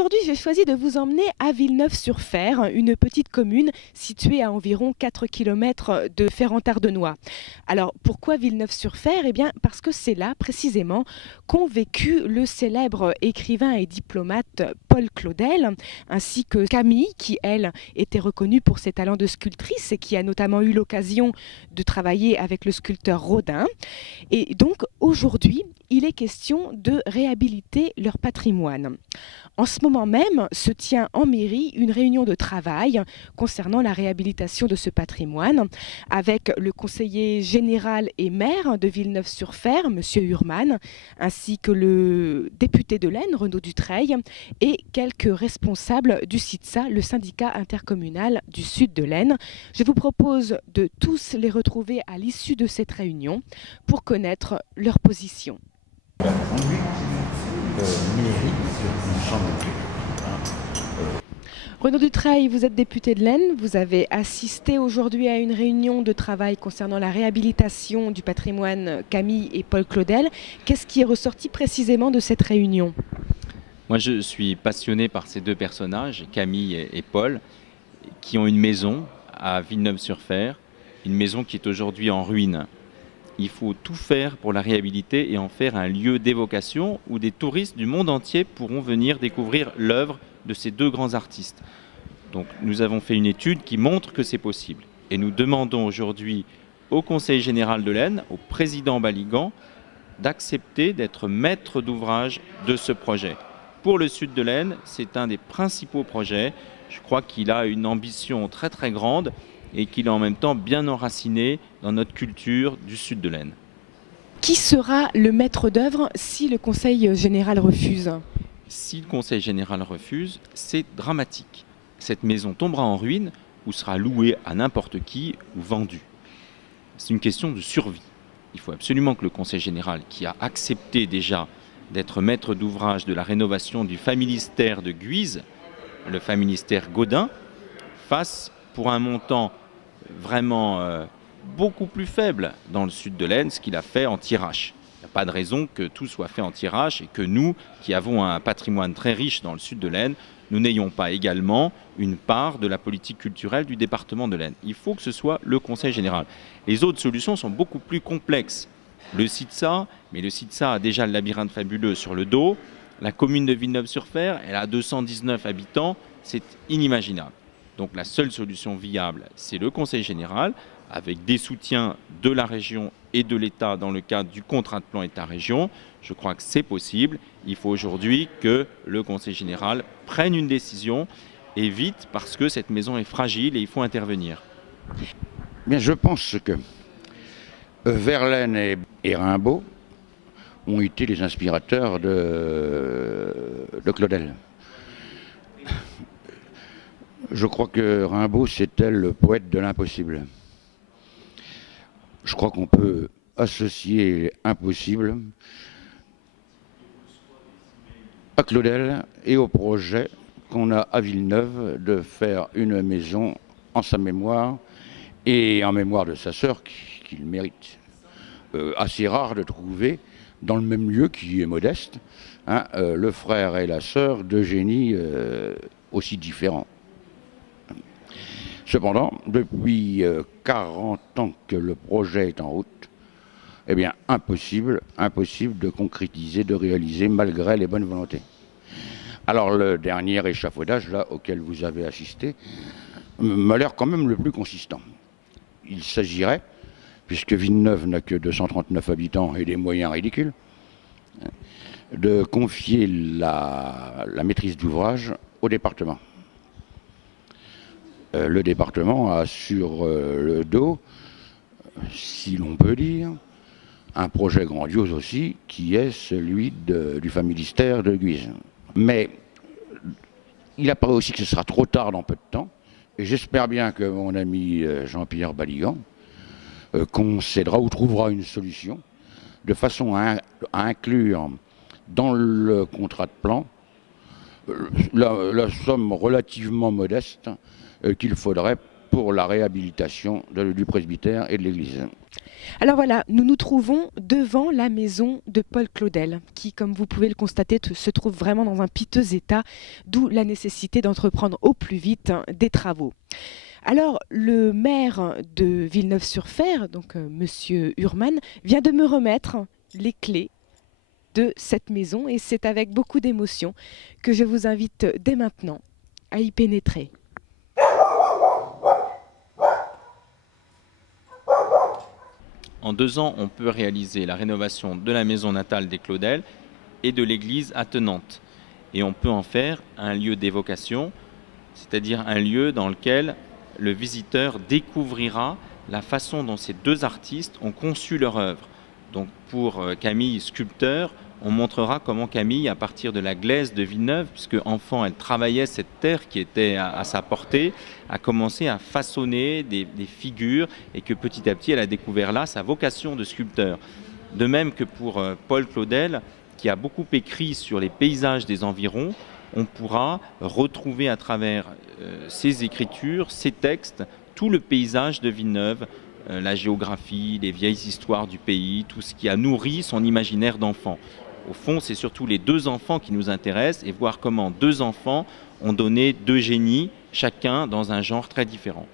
Aujourd'hui, j'ai choisi de vous emmener à Villeneuve-sur-Fer, une petite commune située à environ 4 km de Ferrand-Tardenois. Alors, pourquoi Villeneuve-sur-Fer? Eh bien, parce que c'est là, précisément, qu'ont vécu le célèbre écrivain et diplomate Paul Claudel, ainsi que Camille, qui, elle, était reconnue pour ses talents de sculptrice et qui a notamment eu l'occasion de travailler avec le sculpteur Rodin. Et donc, aujourd'hui, il est question de réhabiliter leur patrimoine. En ce moment même se tient en mairie une réunion de travail concernant la réhabilitation de ce patrimoine avec le conseiller général et maire de Villeneuve-sur-Fer, M. Hurman, ainsi que le député de l'Aisne, Renaud Dutreil, et quelques responsables du CITSA, le syndicat intercommunal du sud de l'Aisne. Je vous propose de tous les retrouver à l'issue de cette réunion pour connaître leur position. Renaud Dutreil, vous êtes député de l'Aisne, vous avez assisté aujourd'hui à une réunion de travail concernant la réhabilitation du patrimoine Camille et Paul Claudel. Qu'est-ce qui est ressorti précisément de cette réunion? Moi, je suis passionné par ces deux personnages, Camille et Paul, qui ont une maison à Villeneuve-sur-Fer, une maison qui est aujourd'hui en ruine. Il faut tout faire pour la réhabiliter et en faire un lieu d'évocation où des touristes du monde entier pourront venir découvrir l'œuvre de ces deux grands artistes. Donc nous avons fait une étude qui montre que c'est possible. Et nous demandons aujourd'hui au Conseil général de l'Aisne, au président Baligan, d'accepter d'être maître d'ouvrage de ce projet. Pour le sud de l'Aisne, c'est un des principaux projets. Je crois qu'il a une ambition très très grande et qu'il est en même temps bien enraciné dans notre culture du sud de l'Aisne. Qui sera le maître d'œuvre si le Conseil général refuse? Si le Conseil général refuse, c'est dramatique. Cette maison tombera en ruine ou sera louée à n'importe qui ou vendue. C'est une question de survie. Il faut absolument que le Conseil général, qui a accepté déjà d'être maître d'ouvrage de la rénovation du familistère de Guise, le familistère Gaudin, fasse pour un montant vraiment beaucoup plus faible dans le sud de l'Aisne, ce qu'il a fait en Thiérache. Il n'y a pas de raison que tout soit fait en Thiérache et que nous, qui avons un patrimoine très riche dans le sud de l'Aisne, nous n'ayons pas également une part de la politique culturelle du département de l'Aisne. Il faut que ce soit le Conseil général. Les autres solutions sont beaucoup plus complexes. Le CITSA, mais le CITSA a déjà le labyrinthe fabuleux sur le dos. La commune de Villeneuve-sur-Fer, elle a 219 habitants, c'est inimaginable. Donc la seule solution viable, c'est le Conseil général, avec des soutiens de la région et de l'État dans le cadre du contrat de plan État-région. Je crois que c'est possible. Il faut aujourd'hui que le Conseil général prenne une décision et vite, parce que cette maison est fragile et il faut intervenir. Bien, je pense que Verlaine et Rimbaud ont été les inspirateurs de Claudel. Je crois que Rimbaud, c'était le poète de l'impossible. Je crois qu'on peut associer impossible à Claudel et au projet qu'on a à Villeneuve de faire une maison en sa mémoire et en mémoire de sa sœur qu'il mérite. Assez rare de trouver dans le même lieu qui est modeste, hein, le frère et la sœur d'Eugénie aussi différents. Cependant, depuis 40 ans que le projet est en route, eh bien, impossible de concrétiser, de réaliser, malgré les bonnes volontés. Alors, le dernier échafaudage, là, auquel vous avez assisté, m'a l'air quand même le plus consistant. Il s'agirait, puisque Villeneuve n'a que 239 habitants et des moyens ridicules, de confier la maîtrise d'ouvrage au département. Le département a sur le dos, si l'on peut dire, un projet grandiose aussi, qui est celui du familistère de Guise. Mais il apparaît aussi que ce sera trop tard dans peu de temps, et j'espère bien que mon ami Jean-Pierre Baligan concédera ou trouvera une solution, de façon à inclure dans le contrat de plan la somme relativement modeste qu'il faudrait pour la réhabilitation du presbytère et de l'église. Alors voilà, nous nous trouvons devant la maison de Paul Claudel, qui, comme vous pouvez le constater, se trouve vraiment dans un piteux état, d'où la nécessité d'entreprendre au plus vite des travaux. Alors, le maire de Villeneuve-sur-Fer, donc Monsieur Urman, vient de me remettre les clés de cette maison et c'est avec beaucoup d'émotion que je vous invite dès maintenant à y pénétrer. En 2 ans, on peut réaliser la rénovation de la maison natale des Claudel et de l'église attenante. Et on peut en faire un lieu d'évocation, c'est-à-dire un lieu dans lequel le visiteur découvrira la façon dont ces 2 artistes ont conçu leur œuvre. Donc pour Camille, sculpteur, on montrera comment Camille, à partir de la glaise de Villeneuve, puisque enfant elle travaillait cette terre qui était à sa portée, a commencé à façonner des figures et que petit à petit elle a découvert là sa vocation de sculpteur. De même que pour Paul Claudel, qui a beaucoup écrit sur les paysages des environs, on pourra retrouver à travers ses écritures, ses textes, tout le paysage de Villeneuve, la géographie, les vieilles histoires du pays, tout ce qui a nourri son imaginaire d'enfant. Au fond, c'est surtout les 2 enfants qui nous intéressent et voir comment 2 enfants ont donné 2 génies, chacun dans un genre très différent.